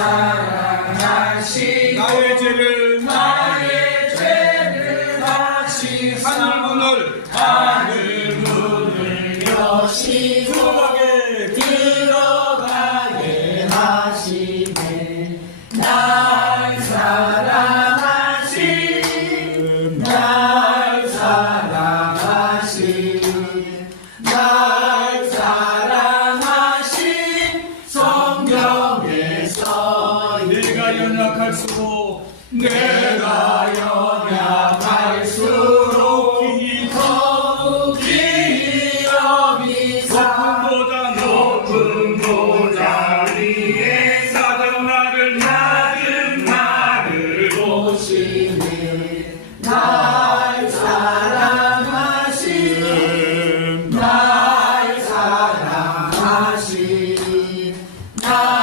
사랑하시 나의 죄를 나의 죄를 다시 하늘 문을 하늘 문을 여시 연약할수록 내가 연약할수록 더욱이 여기 사. 보다 높은 보좌 위에 사랑 나를 낮은 나를 보시네 날 사랑하신 날 사랑하신 날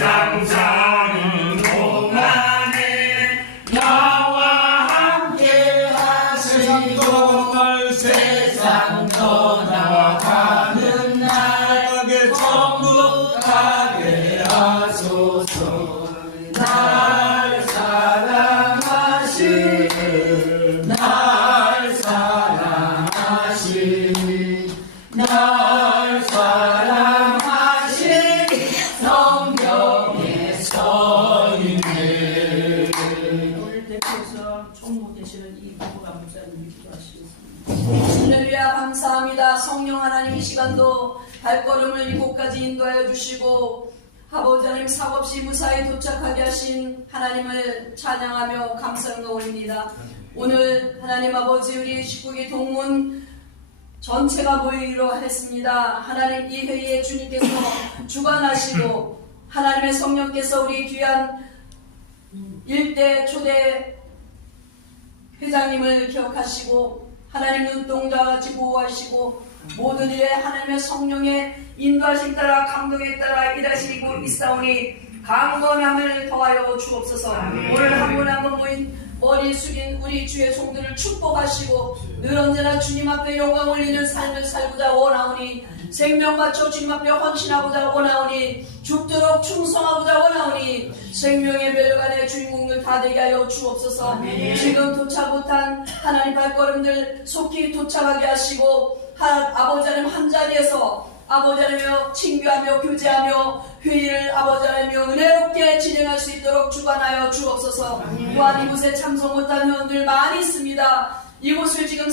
세상 동안에 나와 함께 하시고 날 세상 떠나가 되시는 이 부부가 목사님이 기도하시겠습니다. 할렐루야 감사합니다. 성령 하나님 이 시간도 발걸음을 이곳까지 인도하여 주시고 아버지 하나님 사없이 무사히 도착하게 하신 하나님을 찬양하며 감사를 올립니다. 오늘 하나님 아버지 우리 식구의 동문 전체가 모이기로 했습니다. 하나님 이 회의에 주님께서 주관하시고 하나님의 성령께서 우리 귀한 일대 초대 회장님을 기억하시고 하나님 눈동자 같이 보호하시고 모든 일에 하나님의 성령의 인도하심 따라 감동에 따라 일하시고 있사오니 강건함을 더하여 주옵소서. 오늘 한 분 한 분 모인 머리 숙인 우리 주의 종들을 축복하시고 늘 언제나 주님 앞에 영광 올리는 삶을 살고자 원하오니 생명 바쳐 주님 앞에 헌신하고자 원하오니 죽도록 원하오니 생명의 멸관의 주인공들 다 되게 하여 주옵소서. 지금 도착 못한 하나님 발걸음들 속히 도착하게 하시고 하, 아버지 하나님 한자리에서 아버지 하나며 친교하며 교제하며 회의를 아버지 하나며 은혜롭게 진행할 수 있도록 주관하여 주옵소서. 또한 이곳에 참석 못한 회원들 많이 있습니다. 이곳을 지금